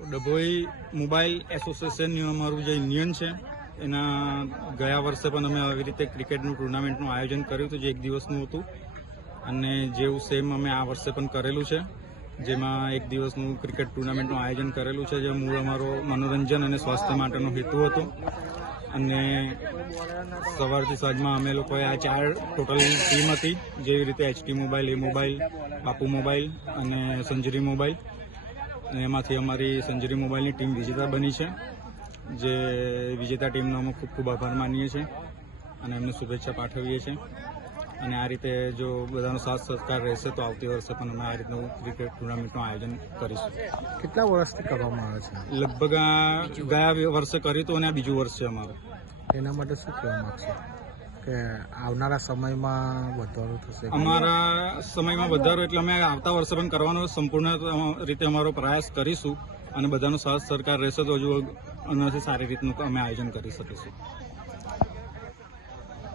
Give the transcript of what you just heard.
Dabhoi mobile એસોસિએશનનું અમારું જે union છે, એના ગયા વર્ષે પણ અમે આવી રીતે ક્રિકેટનું ટુર્નામેન્ટનું આયોજન કર્યું હતું, જે એક દિવસનું હતું. અને જેવું સેમ અમે આ વર્ષે પણ કરેલું છે, જેમાં એક દિવસનું ક્રિકેટ ટુર્નામેન્ટનું આયોજન કરેલું છે જે મૂળ અમારો મનોરંજન અને સ્વાસ્થ્ય માટેનો હેતુ હતો. અને સવારથી સાંજમાં અમે લોકોએ આ ચાર ટોટલ ટીમ હતી, જેવી રીતે એચટી મોબાઈલ, એ મોબાઈલ, બાપુ મોબાઈલ અને સંજરી મોબાઈલ. અને એમાંથી અમારી સંજરી મોબાઈલની ટીમ વિજેતા બની છે જે વિજેતા ટીમનો અમે ખૂબ ખૂબ આભાર માનીએ છીએ અને એમને શુભેચ્છા પાઠવીએ છીએ. અને આ રીતે જો બધાનો સાથ સહકાર રહેશે તો આવતી વર્ષે પણ અમે આ રીતનું ક્રિકેટ ટુર્નામેન્ટનું આયોજન કરીશું. કેટલા વર્ષથી કરવામાં આવે છે? લગભગ આ ગયા વર્ષે કર્યું હતું અને આ બીજું વર્ષ છે અમારું. એના માટે શું કહેવા માંગશો? કે આવનારા સમયમાં વધારો થશે? અમારા સમયમાં વધારો એટલે અમે આવતા વર્ષે પણ કરવાનો સંપૂર્ણ રીતે અમારો પ્રયાસ કરીશું અને બધાનો સાથ સરકાર રહેશે તો હજુ એનાથી સારી રીતનું અમે આયોજન કરી શકીશું.